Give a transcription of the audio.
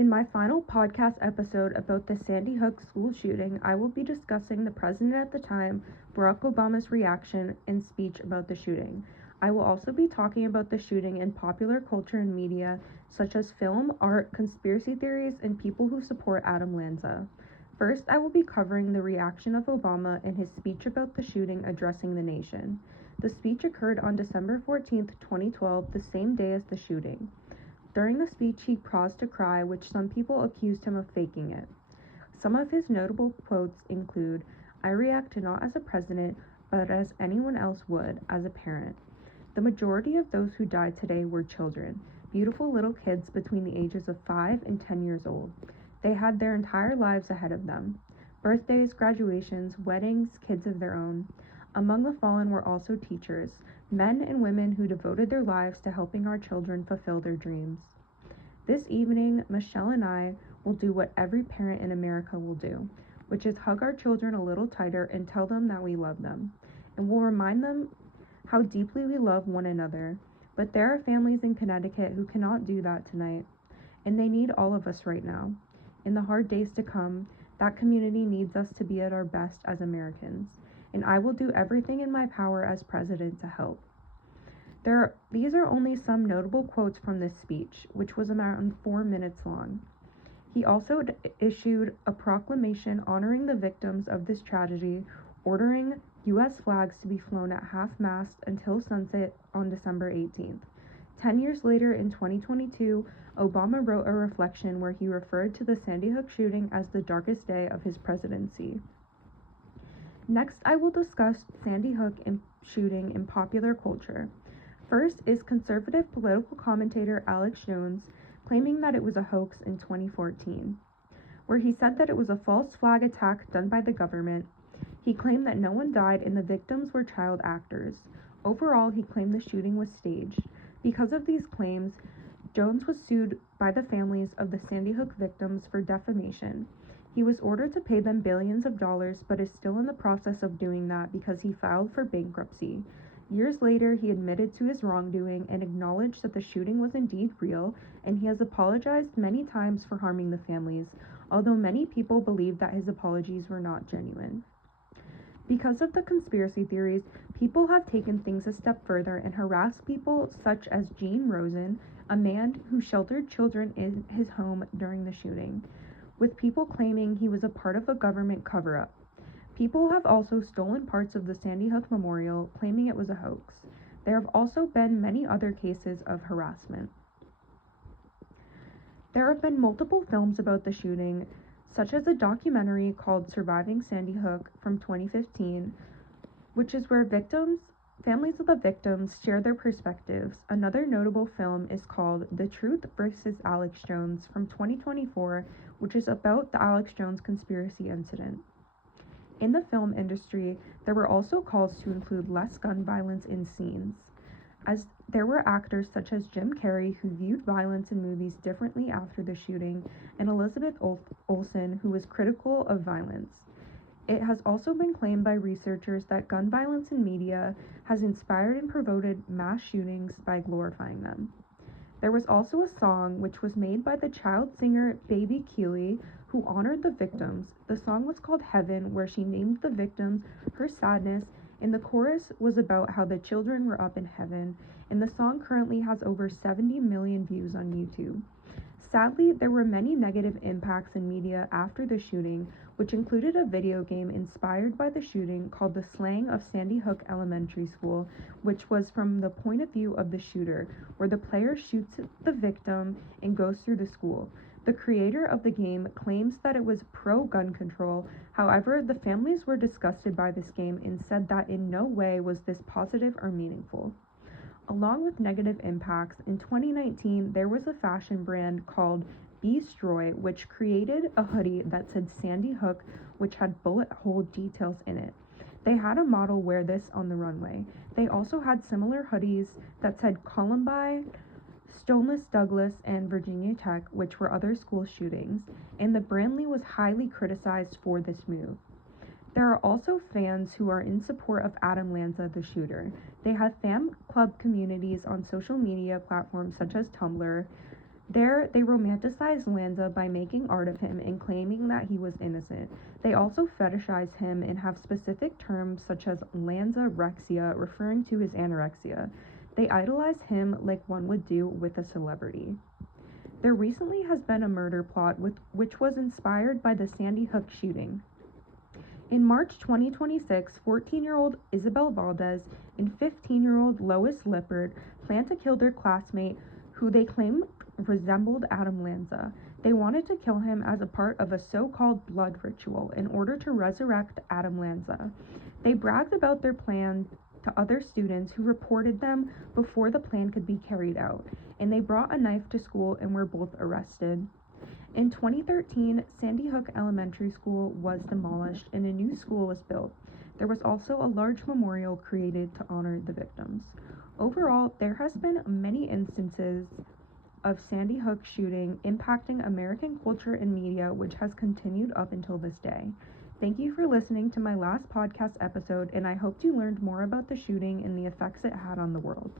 In my final podcast episode about the Sandy Hook school shooting, I will be discussing the president at the time, Barack Obama's reaction and speech about the shooting. I will also be talking about the shooting in popular culture and media, such as film, art, conspiracy theories, and people who support Adam Lanza. First, I will be covering the reaction of Obama and his speech about the shooting addressing the nation. The speech occurred on December 14, 2012, the same day as the shooting. During the speech, he paused to cry, which some people accused him of faking it. Some of his notable quotes include, "I react not as a president, but as anyone else would, as a parent." The majority of those who died today were children, beautiful little kids between the ages of 5 and 10 years old. They had their entire lives ahead of them. Birthdays, graduations, weddings, kids of their own. Among the fallen were also teachers, men and women who devoted their lives to helping our children fulfill their dreams. This evening, Michelle and I will do what every parent in America will do, which is hug our children a little tighter and tell them that we love them. And we'll remind them how deeply we love one another. But there are families in Connecticut who cannot do that tonight, and they need all of us right now. In the hard days to come, that community needs us to be at our best as Americans, and I will do everything in my power as president to help. These are only some notable quotes from this speech, which was around 4 minutes long. He also issued a proclamation honoring the victims of this tragedy, ordering U.S. flags to be flown at half-mast until sunset on December 18th. 10 years later, in 2022, Obama wrote a reflection where he referred to the Sandy Hook shooting as the darkest day of his presidency. Next, I will discuss Sandy Hook shooting in popular culture. First is conservative political commentator Alex Jones claiming that it was a hoax in 2014, where he said that it was a false flag attack done by the government. He claimed that no one died and the victims were child actors. Overall, he claimed the shooting was staged. Because of these claims, Jones was sued by the families of the Sandy Hook victims for defamation. He was ordered to pay them billions of dollars, but is still in the process of doing that because he filed for bankruptcy. Years later, he admitted to his wrongdoing and acknowledged that the shooting was indeed real, and he has apologized many times for harming the families, although many people believe that his apologies were not genuine. Because of the conspiracy theories, people have taken things a step further and harassed people such as Gene Rosen, a man who sheltered children in his home during the shooting, with people claiming he was a part of a government cover-up. People have also stolen parts of the Sandy Hook Memorial, claiming it was a hoax. There have also been many other cases of harassment. There have been multiple films about the shooting, such as a documentary called Surviving Sandy Hook from 2015, which is where families of the victims share their perspectives. Another notable film is called The Truth vs. Alex Jones from 2024, which is about the Alex Jones conspiracy incident. In the film industry, there were also calls to include less gun violence in scenes, as there were actors such as Jim Carrey who viewed violence in movies differently after the shooting, and Elizabeth Olsen who was critical of violence. It has also been claimed by researchers that gun violence in media has inspired and promoted mass shootings by glorifying them. There was also a song which was made by the child singer Baby Keely, who honored the victims. The song was called Heaven, where she named the victims her sadness, and the chorus was about how the children were up in heaven, and the song currently has over 70 million views on YouTube. Sadly, there were many negative impacts in media after the shooting, which included a video game inspired by the shooting called The Slaying of Sandy Hook Elementary School, which was from the point of view of the shooter, where the player shoots the victim and goes through the school. The creator of the game claims that it was pro-gun control. However, the families were disgusted by this game and said that in no way was this positive or meaningful. Along with negative impacts, in 2019, there was a fashion brand called Beestroy, which created a hoodie that said Sandy Hook, which had bullet hole details in it. They had a model wear this on the runway. They also had similar hoodies that said Columbine, Stonemas Douglas, and Virginia Tech, which were other school shootings, and the Brandley was highly criticized for this move. There are also fans who are in support of Adam Lanza, the shooter. They have fan club communities on social media platforms such as Tumblr. There, they romanticized Lanza by making art of him and claiming that he was innocent. They also fetishize him and have specific terms such as Lanza-rexia, referring to his anorexia. They idolize him like one would do with a celebrity. There recently has been a murder plot which was inspired by the Sandy Hook shooting. In March 2026, 14-year-old Isabel Valdez and 15-year-old Lois Lippard planned to kill their classmate, who they claimed resembled Adam Lanza. They wanted to kill him as a part of a so-called blood ritual in order to resurrect Adam Lanza. They bragged about their plan to other students who reported them before the plan could be carried out, and they brought a knife to school and were both arrested. In 2013, Sandy Hook Elementary School was demolished and a new school was built. There was also a large memorial created to honor the victims. Overall, there has been many instances of Sandy Hook shooting impacting American culture and media, which has continued up until this day. Thank you for listening to my last podcast episode, and I hope you learned more about the shooting and the effects it had on the world.